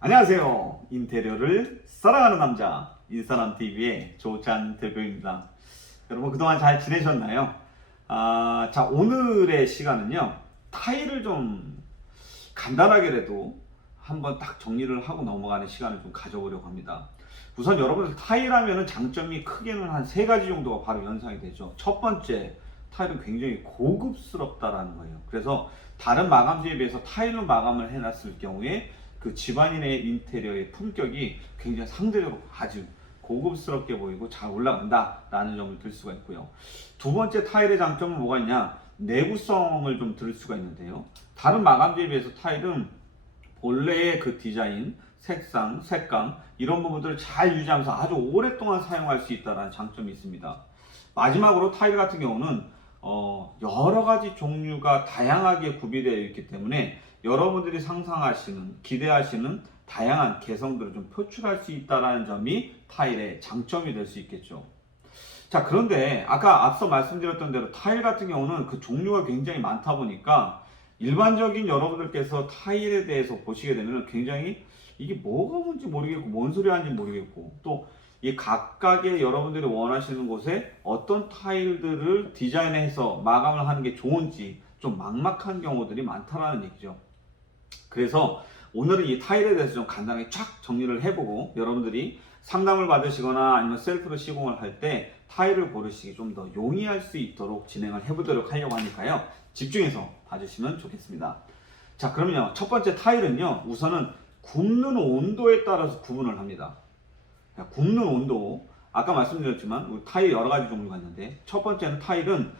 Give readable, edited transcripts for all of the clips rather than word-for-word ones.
안녕하세요. 인테리어를 사랑하는 남자 인사남TV의 조찬 대표입니다. 여러분 그동안 잘 지내셨나요? 자, 오늘의 시간은요, 타일을 좀 간단하게라도 한번 딱 정리를 하고 넘어가는 시간을 좀 가져보려고 합니다. 우선 여러분들 타일 하면은 장점이 크게는 한 세 가지 정도가 바로 연상이 되죠. 첫 번째, 타일은 굉장히 고급스럽다라는 거예요. 그래서 다른 마감재에 비해서 타일로 마감을 해놨을 경우에 그 집안인의 인테리어의 품격이 굉장히 상대적으로 아주 고급스럽게 보이고 잘 올라간다 라는 점을 들 수가 있고요. 두 번째, 타일의 장점은 뭐가 있냐, 내구성을 좀 들 수가 있는데요. 다른 마감재에 비해서 타일은 본래의 그 디자인, 색상, 색감 이런 부분들을 잘 유지하면서 아주 오랫동안 사용할 수 있다는 장점이 있습니다. 마지막으로 타일 같은 경우는 여러 가지 종류가 다양하게 구비되어 있기 때문에 여러분들이 상상하시는, 기대하시는 다양한 개성들을 좀 표출할 수 있다는 점이 타일의 장점이 될 수 있겠죠. 자, 그런데 아까 앞서 말씀드렸던 대로 타일 같은 경우는 그 종류가 굉장히 많다 보니까 일반적인 여러분들께서 타일에 대해서 보시게 되면 굉장히 이게 뭐가 뭔지 모르겠고 뭔 소리 하는지 모르겠고, 또 이 각각의 여러분들이 원하시는 곳에 어떤 타일들을 디자인해서 마감을 하는 게 좋은지 좀 막막한 경우들이 많다라는 얘기죠. 그래서 오늘은 이 타일에 대해서 좀 간단하게 쫙 정리를 해보고, 여러분들이 상담을 받으시거나 아니면 셀프로 시공을 할 때 타일을 고르시기 좀 더 용이할 수 있도록 진행을 해보도록 하려고 하니까요, 집중해서 봐주시면 좋겠습니다. 자, 그러면요, 첫 번째 타일은요, 우선은 굽는 온도에 따라서 구분을 합니다. 굽는 온도, 아까 말씀드렸지만 우리 타일 여러 가지 종류가 있는데, 첫 번째는 타일은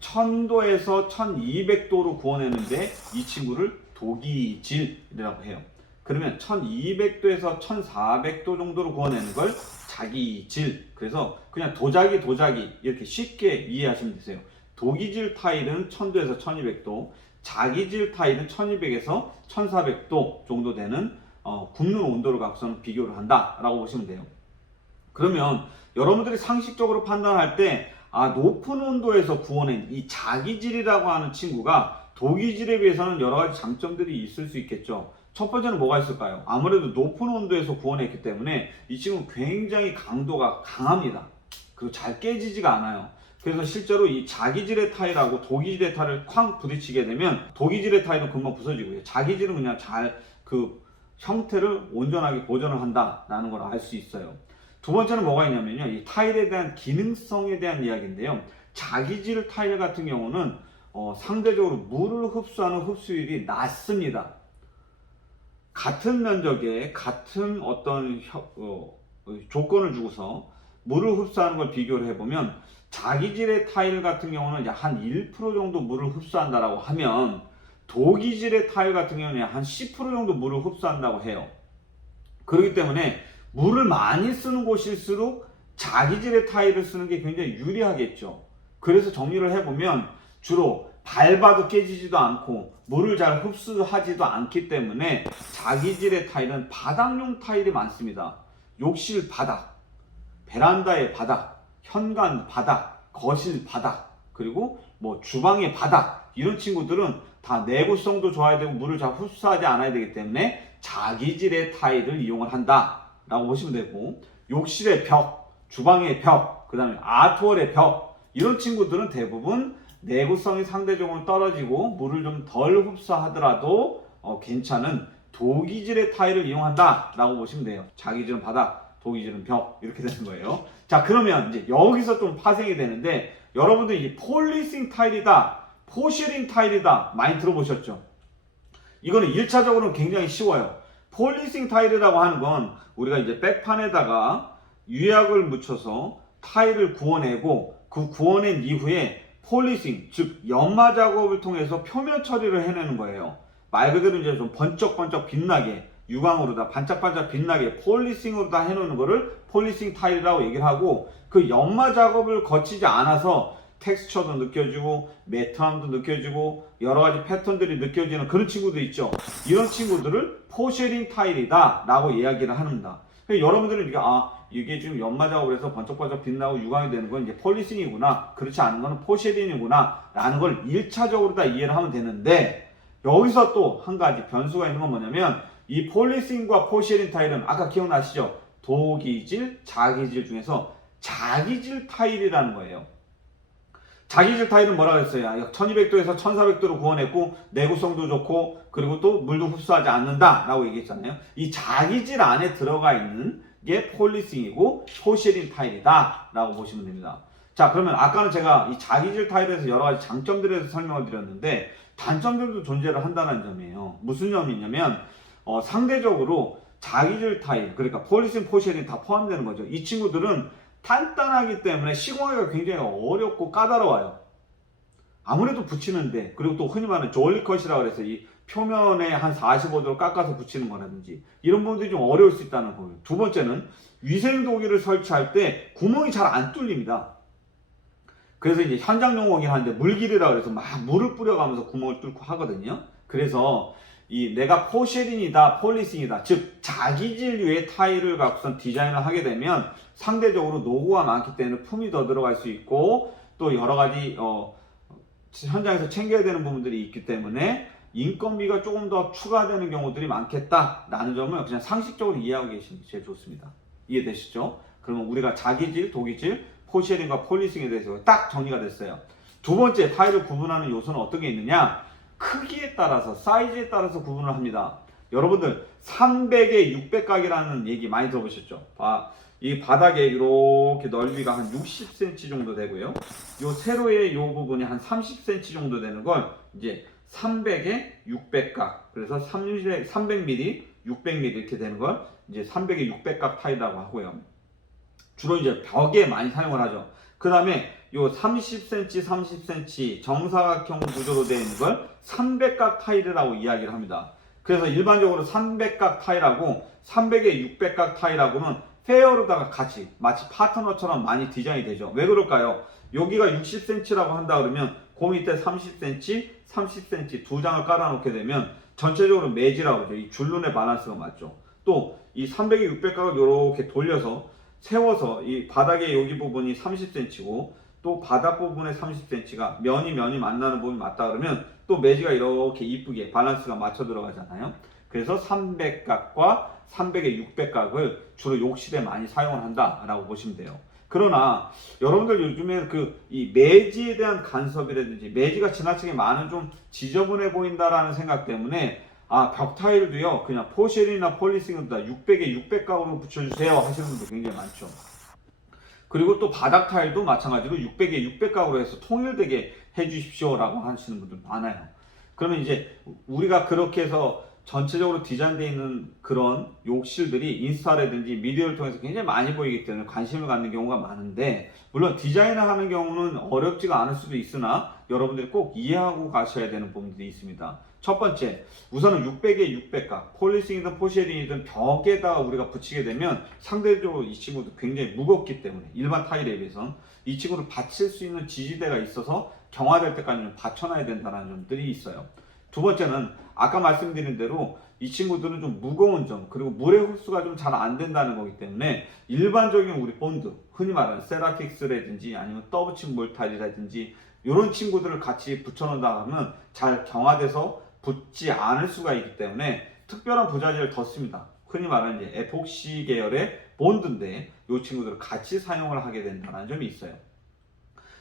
1000도에서 1200도로 구워내는데 이 친구를 도기질이라고 해요. 그러면 1200도에서 1400도 정도로 구워내는 걸 자기질, 그래서 그냥 도자기 이렇게 쉽게 이해하시면 되세요. 도기질 타일은 1000도에서 1200도, 자기질 타일은 1200에서 1400도 정도 되는 굽는 온도를 갖고서는 비교를 한다라고 보시면 돼요. 그러면 여러분들이 상식적으로 판단할 때 높은 온도에서 구워낸 이 자기질이라고 하는 친구가 도기질에 비해서는 여러 가지 장점들이 있을 수 있겠죠. 첫 번째는 뭐가 있을까요? 아무래도 높은 온도에서 구워냈기 때문에 이 친구는 굉장히 강도가 강합니다. 그리고 잘 깨지지가 않아요. 그래서 실제로 이 자기질의 타일하고 도기질의 타일을 쾅 부딪히게 되면 도기질의 타일은 금방 부서지고요, 자기질은 그냥 잘 그 형태를 온전하게 보존을 한다라는 걸 알 수 있어요. 두 번째는 뭐가 있냐면요, 이 타일에 대한 기능성에 대한 이야기인데요. 자기질 타일 같은 경우는 상대적으로 물을 흡수하는 흡수율이 낮습니다. 같은 면적에 같은 어떤 조건을 주고서 물을 흡수하는 걸 비교를 해보면, 자기질의 타일 같은 경우는 한 1% 정도 물을 흡수한다라고 하면, 도기질의 타일 같은 경우는 한 10% 정도 물을 흡수한다고 해요. 그렇기 때문에 물을 많이 쓰는 곳일수록 자기질의 타일을 쓰는 게 굉장히 유리하겠죠. 그래서 정리를 해보면 주로 밟아도 깨지지도 않고 물을 잘 흡수하지도 않기 때문에 자기질의 타일은 바닥용 타일이 많습니다. 욕실 바닥, 베란다의 바닥, 현관 바닥, 거실 바닥, 그리고 뭐 주방의 바닥, 이런 친구들은 다 내구성도 좋아야 되고 물을 잘 흡수하지 않아야 되기 때문에 자기질의 타일을 이용을 한다 라고 보시면 되고, 욕실의 벽, 주방의 벽, 그 다음에 아트월의 벽, 이런 친구들은 대부분 내구성이 상대적으로 떨어지고 물을 좀 덜 흡수하더라도 괜찮은 도기질의 타일을 이용한다 라고 보시면 돼요. 자기질은 바닥, 도기질은 벽, 이렇게 되는 거예요. 자, 그러면 이제 여기서 좀 파생이 되는데, 여러분들이 이 폴리싱 타일이다, 포쉐링 타일이다 많이 들어보셨죠? 이거는 1차적으로는 굉장히 쉬워요. 폴리싱 타일이라고 하는 건 우리가 이제 백판에다가 유약을 묻혀서 타일을 구워내고, 그 구워낸 이후에 폴리싱, 즉 연마 작업을 통해서 표면 처리를 해내는 거예요. 말 그대로 이제 좀 번쩍번쩍 빛나게, 유광으로 다 반짝반짝 빛나게 폴리싱으로 다 해놓는 거를 폴리싱 타일이라고 얘기를 하고, 그 연마 작업을 거치지 않아서 텍스처도 느껴지고 매트함도 느껴지고 여러 가지 패턴들이 느껴지는 그런 친구도 있죠. 이런 친구들을 포쉐링 타일이다 라고 이야기를 합니다. 여러분들은 이게 이게 지금 연마 작업을 해서 번쩍번쩍 빛나고 유광이 되는 건 이제 폴리싱이구나, 그렇지 않은 건 포시린이구나 라는 걸 1차적으로 다 이해를 하면 되는데, 여기서 또 한 가지 변수가 있는 건 뭐냐면, 이 폴리싱과 포시린 타일은 아까 기억나시죠? 도기질, 자기질 중에서 자기질 타일이라는 거예요. 자기질 타일은 뭐라 그랬어요? 1200도에서 1400도로 구워냈고 내구성도 좋고 그리고 또 물도 흡수하지 않는다 라고 얘기했잖아요. 이 자기질 안에 들어가 있는 게 폴리싱이고 포시린 타일이다 라고 보시면 됩니다. 자, 그러면 아까는 제가 이 자기질 타일에서 여러 가지 장점들에 대해서 설명을 드렸는데 단점들도 존재를 한다는 점이에요. 무슨 점이 있냐면 상대적으로 자기질 타일, 그러니까 폴리싱, 포시린 다 포함되는 거죠. 이 친구들은 단단하기 때문에 시공하기가 굉장히 어렵고 까다로워요. 아무래도 붙이는데, 그리고 또 흔히 말하는 조얼리컷이라고 해서 이 표면에 한 45도로 깎아서 붙이는 거라든지 이런 부분들이 좀 어려울 수 있다는 거예요. 두 번째는 위생도기를 설치할 때 구멍이 잘 안 뚫립니다. 그래서 이제 현장 용어긴 한데 물길이라고 해서 막 물을 뿌려가면서 구멍을 뚫고 하거든요. 그래서 이 내가 포시린이다, 폴리싱이다, 즉 자기질류의 타일을 갖고선 디자인을 하게 되면 상대적으로 노고가 많기 때문에 품이 더 들어갈 수 있고 또 여러 가지 현장에서 챙겨야 되는 부분들이 있기 때문에 인건비가 조금 더 추가되는 경우들이 많겠다라는 점을 그냥 상식적으로 이해하고 계시는 게 제일 좋습니다. 이해되시죠? 그러면 우리가 자기질, 도기질, 포시린과 폴리싱에 대해서 딱 정리가 됐어요. 두 번째, 타일을 구분하는 요소는 어떤 게 있느냐? 크기에 따라서, 사이즈에 따라서 구분을 합니다. 여러분들 300에 600각이라는 얘기 많이 들어보셨죠? 이 바닥에 이렇게 넓이가 한 60cm 정도 되고요. 요 세로의 요 부분이 한 30cm 정도 되는 걸 이제 300에 600각, 그래서 300mm, 600mm 이렇게 되는 걸 이제 300에 600각 타일이라고 하고요. 주로 이제 벽에 많이 사용을 하죠. 그 다음에 요 30cm, 30cm 정사각형 구조로 되어 있는 걸 300각 타일이라고 이야기를 합니다. 그래서 일반적으로 300각 타일하고 300에 600각 타일하고는 페어로다가 같이 마치 파트너처럼 많이 디자인이 되죠. 왜 그럴까요? 여기가 60cm라고 한다 그러면 그 밑에 30cm, 30cm 두 장을 깔아놓게 되면 전체적으로 매지라고 하죠. 이 줄눈의 밸런스가 맞죠. 또 이 300에 600각을 이렇게 돌려서 세워서 이 바닥에 여기 부분이 30cm고 또 바닥 부분에 30cm가 면이 만나는 부분이 맞다 그러면 또 매지가 이렇게 이쁘게 밸런스가 맞춰 들어가잖아요. 그래서 300각과 300에 600각을 주로 욕실에 많이 사용을 한다라고 보시면 돼요. 그러나 여러분들 요즘에 이 매지에 대한 간섭이라든지 매지가 지나치게 많은 좀 지저분해 보인다라는 생각 때문에 벽 타일도요 그냥 포시린이나 폴리싱은 다 600에 600각으로 붙여주세요 하시는 분들 굉장히 많죠. 그리고 또 바닥 타일도 마찬가지로 600에 600각으로 해서 통일되게 해주십시오 라고 하시는 분들 많아요. 그러면 이제 우리가 그렇게 해서 전체적으로 디자인되어 있는 그런 욕실들이 인스타라든지 미디어를 통해서 굉장히 많이 보이기 때문에 관심을 갖는 경우가 많은데, 물론 디자인을 하는 경우는 어렵지가 않을 수도 있으나 여러분들이 꼭 이해하고 가셔야 되는 부분들이 있습니다. 첫 번째, 우선은 600에 600각, 폴리싱이든 포시린이든 벽에다가 우리가 붙이게 되면 상대적으로 이 친구도 굉장히 무겁기 때문에 일반 타일에 비해서는 이 친구를 받칠 수 있는 지지대가 있어서 경화될 때까지는 받쳐놔야 된다는 점들이 있어요. 두 번째는 아까 말씀드린 대로 이 친구들은 좀 무거운 점, 그리고 물의 흡수가 좀 잘 안 된다는 거기 때문에 일반적인 우리 본드, 흔히 말하는 세라픽스라든지 아니면 더블칭 몰타일이라든지 이런 친구들을 같이 붙여놓는다 하면 잘 경화돼서 붙지 않을 수가 있기 때문에 특별한 부자재를 더 씁니다. 흔히 말하는 이제 에폭시 계열의 본드인데 이 친구들을 같이 사용을 하게 된다는 점이 있어요.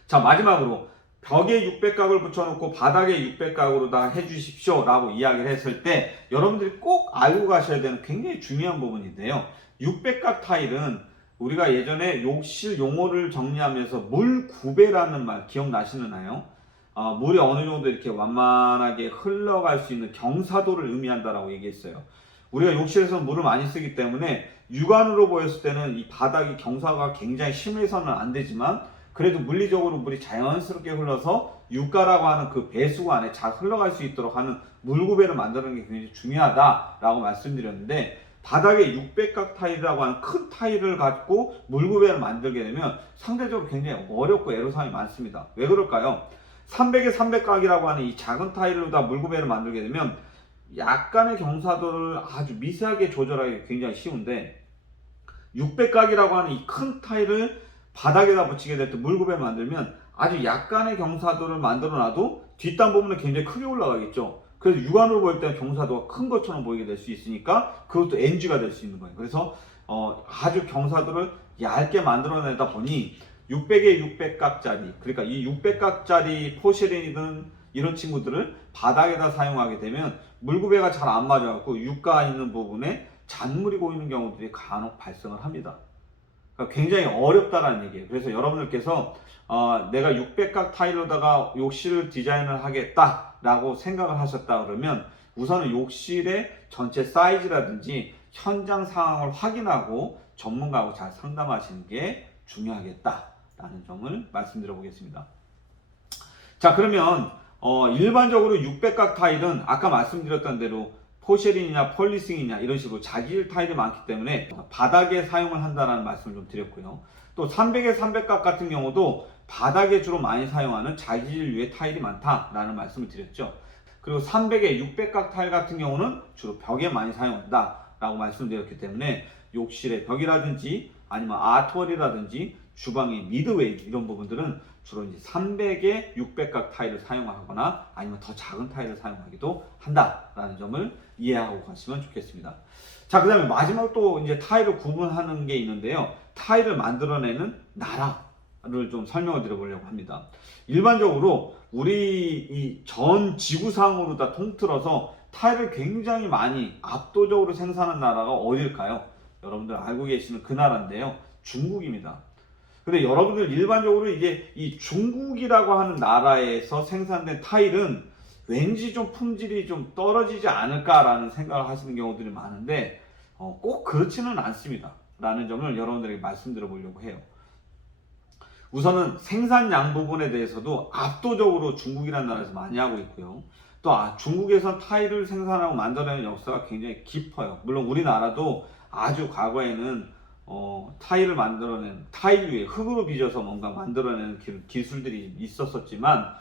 자, 마지막으로 벽에 600각을 붙여놓고 바닥에 600각으로 다 해주십시오 라고 이야기를 했을 때 여러분들이 꼭 알고 가셔야 되는 굉장히 중요한 부분인데요. 600각 타일은 우리가 예전에 욕실 용어를 정리하면서 물 구배라는 말 기억나시나요? 물이 어느 정도 이렇게 완만하게 흘러갈 수 있는 경사도를 의미한다라고 얘기했어요. 우리가 욕실에서 물을 많이 쓰기 때문에 육안으로 보였을 때는 이 바닥이 경사가 굉장히 심해서는 안 되지만 그래도 물리적으로 물이 자연스럽게 흘러서 유가라고 하는 그 배수구 안에 잘 흘러갈 수 있도록 하는 물구배를 만드는 게 굉장히 중요하다라고 말씀드렸는데, 바닥에 600각 타일이라고 하는 큰 타일을 갖고 물구배를 만들게 되면 상대적으로 굉장히 어렵고 애로사항이 많습니다. 왜 그럴까요? 300에 300각이라고 하는 이 작은 타일로 다 물구배를 만들게 되면 약간의 경사도를 아주 미세하게 조절하기 굉장히 쉬운데 600각이라고 하는 이 큰 타일을 바닥에다 붙이게 될 때 물구배 만들면 아주 약간의 경사도를 만들어 놔도 뒷단 부분은 굉장히 크게 올라가겠죠. 그래서 육안으로 볼 때는 경사도가 큰 것처럼 보이게 될 수 있으니까 그것도 NG가 될 수 있는 거예요. 그래서 아주 경사도를 얇게 만들어내다 보니 600에 600각짜리, 그러니까 이 600각짜리 포시린이든 이런 친구들을 바닥에다 사용하게 되면 물구배가 잘 안 맞아갖고 유가 있는 부분에 잔물이 고이는 경우들이 간혹 발생을 합니다. 그러니까 굉장히 어렵다라는 얘기예요. 그래서 여러분들께서 내가 600각 타일로다가 욕실을 디자인을 하겠다라고 생각을 하셨다 그러면 우선은 욕실의 전체 사이즈라든지 현장 상황을 확인하고 전문가하고 잘 상담하시는 게 중요하겠다라는 점을 말씀드려 보겠습니다. 자, 그러면 일반적으로 600각 타일은 아까 말씀드렸던 대로 포쉐린이나 폴리싱이냐 이런 식으로 자기질 타일이 많기 때문에 바닥에 사용을 한다는 말씀을 좀 드렸고요. 또 300에 300각 같은 경우도 바닥에 주로 많이 사용하는 자기질류의 타일이 많다라는 말씀을 드렸죠. 그리고 300에 600각 타일 같은 경우는 주로 벽에 많이 사용한다 라고 말씀드렸기 때문에 욕실의 벽이라든지 아니면 아트월이라든지 주방의 미드웨이 이런 부분들은 주로 이제 300에 600각 타일을 사용하거나 아니면 더 작은 타일을 사용하기도 한다라는 점을 이해하고 가시면 좋겠습니다. 자, 그 다음에 마지막으로 또 이제 타일을 구분하는 게 있는데요. 타일을 만들어내는 나라를 좀 설명을 드려보려고 합니다. 일반적으로 우리 이 전 지구상으로 다 통틀어서 타일을 굉장히 많이 압도적으로 생산하는 나라가 어딜까요? 여러분들 알고 계시는 그 나라인데요. 중국입니다. 근데 여러분들 일반적으로 이제 이 중국이라고 하는 나라에서 생산된 타일은 왠지 좀 품질이 좀 떨어지지 않을까라는 생각을 하시는 경우들이 많은데 꼭 그렇지는 않습니다. 라는 점을 여러분들에게 말씀드려 보려고 해요. 우선은 생산량 부분에 대해서도 압도적으로 중국이라는 나라에서 많이 하고 있고요. 또 중국에선 타일을 생산하고 만들어내는 역사가 굉장히 깊어요. 물론 우리나라도 아주 과거에는 타일을 만들어낸 타일 위에 흙으로 빚어서 뭔가 만들어내는 기술들이 있었지만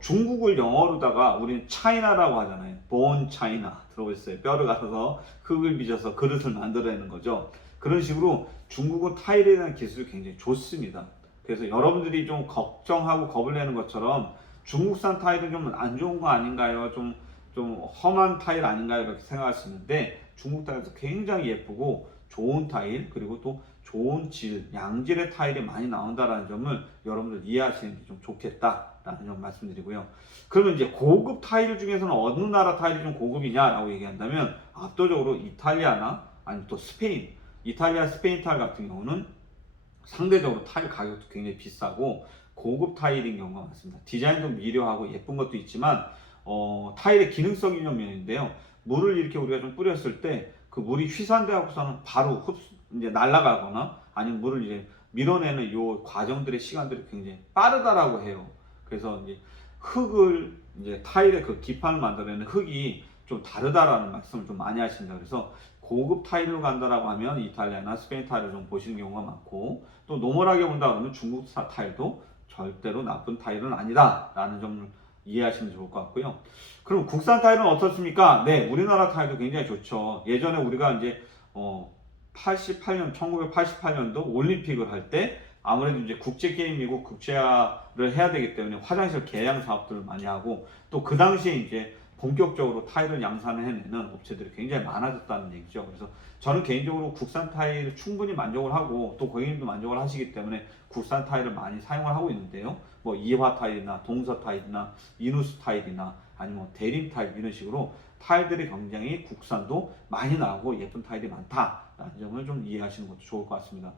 중국을 영어로다가 우리는 차이나라고 하잖아요. 본 차이나 들어보셨어요? 뼈를 갈아서 흙을 빚어서 그릇을 만들어내는 거죠. 그런 식으로 중국은 타일에 대한 기술이 굉장히 좋습니다. 그래서 여러분들이 좀 걱정하고 겁을 내는 것처럼 중국산 타일은 좀 안 좋은 거 아닌가요? 좀 험한 타일 아닌가요? 이렇게 생각하시는데 중국 타일도 굉장히 예쁘고 좋은 타일, 그리고 또 좋은 질, 양질의 타일이 많이 나온다는 점을 여러분들 이해하시는 게 좀 좋겠다라는 점 말씀드리고요. 그러면 이제 고급 타일 중에서는 어느 나라 타일이 좀 고급이냐라고 얘기한다면 압도적으로 이탈리아나 아니면 또 스페인, 이탈리아, 스페인 타일 같은 경우는 상대적으로 타일 가격도 굉장히 비싸고 고급 타일인 경우가 많습니다. 디자인도 미려하고 예쁜 것도 있지만 타일의 기능적인 면인데요. 물을 이렇게 우리가 좀 뿌렸을 때 그 물이 휘산되고서는 바로 이제 날아가거나 아니면 물을 이제 밀어내는 요 과정들의 시간들이 굉장히 빠르다라고 해요. 그래서 이제 흙을 이제 타일의 그 기판을 만들어내는 흙이 좀 다르다라는 말씀을 좀 많이 하신다. 그래서 고급 타일로 간다라고 하면 이탈리아나 스페인 타일을 좀 보시는 경우가 많고 또 노멀하게 본다 그러면 중국 타일도 절대로 나쁜 타일은 아니다 라는 점을 이해하시면 좋을 것 같고요. 그럼 국산 타일은 어떻습니까? 네, 우리나라 타일도 굉장히 좋죠. 예전에 우리가 이제 1988년도 올림픽을 할 때 아무래도 이제 국제 게임이고 국제화를 해야 되기 때문에 화장실 개량 사업들을 많이 하고 또 그 당시에 이제 본격적으로 타일을 양산해내는 업체들이 굉장히 많아졌다는 얘기죠. 그래서 저는 개인적으로 국산 타일 충분히 만족을 하고 또 고객님도 만족을 하시기 때문에 국산 타일을 많이 사용을 하고 있는데요. 뭐 이화 타일이나 동서 타일이나 이누스 타일이나 아니면 대림 타일 이런 식으로 타일들이 굉장히 국산도 많이 나오고 예쁜 타일이 많다라는 점을 좀 이해하시는 것도 좋을 것 같습니다.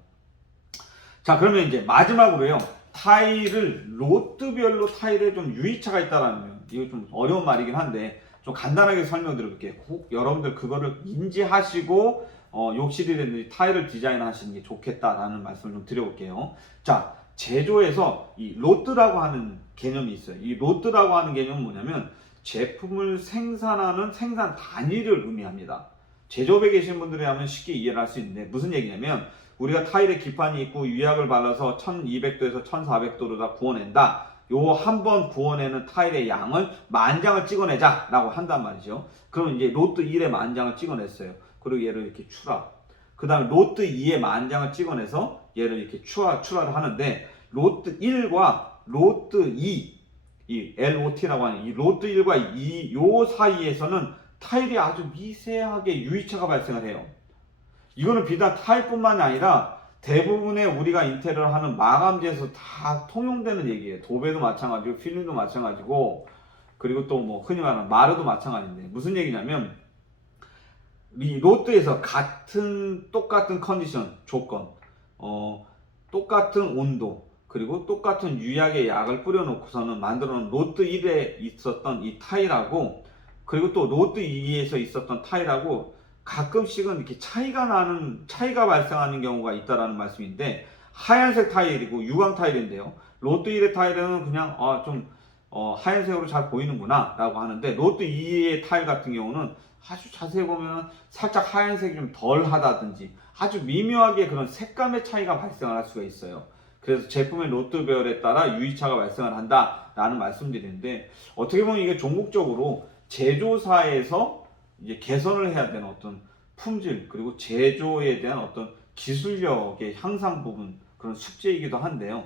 자, 그러면 이제 마지막으로요. 타일을 로트별로 타일에 좀 유의차가 있다라는 거. 이거 좀 어려운 말이긴 한데 좀 간단하게 설명드려볼게요. 꼭 여러분들 그거를 인지하시고 욕실이라든지 타일을 디자인하시는 게 좋겠다라는 말씀을 좀 드려볼게요. 자, 제조에서 이 로트라고 하는 개념이 있어요. 이 로트라고 하는 개념은 뭐냐면 제품을 생산하는 생산 단위를 의미합니다. 제조업에 계신 분들이 하면 쉽게 이해를 할 수 있는데 무슨 얘기냐면 우리가 타일에 기판이 있고 유약을 발라서 1200도에서 1400도로 다 구워낸다. 요 한 번 구워내는 타일의 양을 10,000장을 찍어내자 라고 한단 말이죠. 그럼 이제 로트 1에 10,000장을 찍어냈어요. 그리고 얘를 이렇게 추락. 그 다음에 로트 2의 만장을 찍어내서 얘를 이렇게 출하를 하는데, 로트 1과 로트 2, 이 LOT라고 하는 이 로트 1과 요 사이에서는 타일이 아주 미세하게 유의차가 발생을 해요. 이거는 비단 타일뿐만 아니라 대부분의 우리가 인테리어를 하는 마감재에서 다 통용되는 얘기예요. 도배도 마찬가지고 필름도 마찬가지고, 그리고 또 뭐 흔히 말하는 마르도 마찬가지인데, 무슨 얘기냐면 이 로트에서 똑같은 컨디션, 조건, 똑같은 온도, 그리고 똑같은 유약의 약을 뿌려놓고서는 만들어 놓은 로트 1에 있었던 이 타일하고, 그리고 또 로트 2에서 있었던 타일하고 가끔씩은 이렇게 차이가 발생하는 경우가 있다라는 말씀인데, 하얀색 타일이고 유광 타일인데요. 로트 1의 타일은 그냥 하얀색으로 잘 보이는구나 라고 하는데, 로트 2의 타일 같은 경우는 아주 자세히 보면 살짝 하얀색이 좀 덜 하다든지 아주 미묘하게 그런 색감의 차이가 발생을 할 수가 있어요. 그래서 제품의 로트별에 따라 유의차가 발생을 한다라는 말씀드리는데, 어떻게 보면 이게 종국적으로 제조사에서 이제 개선을 해야 되는 어떤 품질, 그리고 제조에 대한 어떤 기술력의 향상 부분, 그런 숙제이기도 한데요.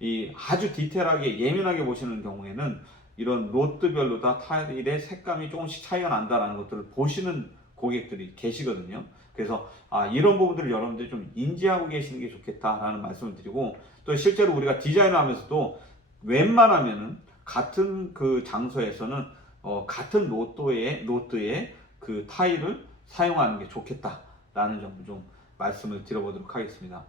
이 아주 디테일하게 예민하게 보시는 경우에는 이런 로트별로 다 타일의 색감이 조금씩 차이가 난다라는 것들을 보시는 고객들이 계시거든요. 그래서 이런 부분들을 여러분들이 좀 인지하고 계시는 게 좋겠다라는 말씀을 드리고, 또 실제로 우리가 디자인을 하면서도 웬만하면은 같은 그 장소에서는 같은 로트의 그 타일을 사용하는 게 좋겠다라는 점을 좀 말씀을 드려보도록 하겠습니다.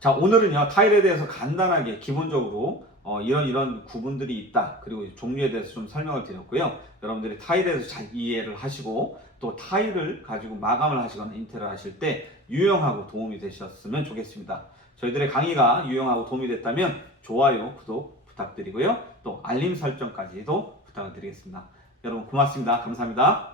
자, 오늘은요, 타일에 대해서 간단하게 기본적으로 이런 구분들이 있다, 그리고 종류에 대해서 좀 설명을 드렸고요. 여러분들이 타일에 대해서 잘 이해를 하시고, 또 타일을 가지고 마감을 하시거나 인테리어 하실 때 유용하고 도움이 되셨으면 좋겠습니다. 저희들의 강의가 유용하고 도움이 됐다면 좋아요, 구독 부탁드리고요. 또 알림 설정까지도 부탁을 드리겠습니다. 여러분 고맙습니다. 감사합니다.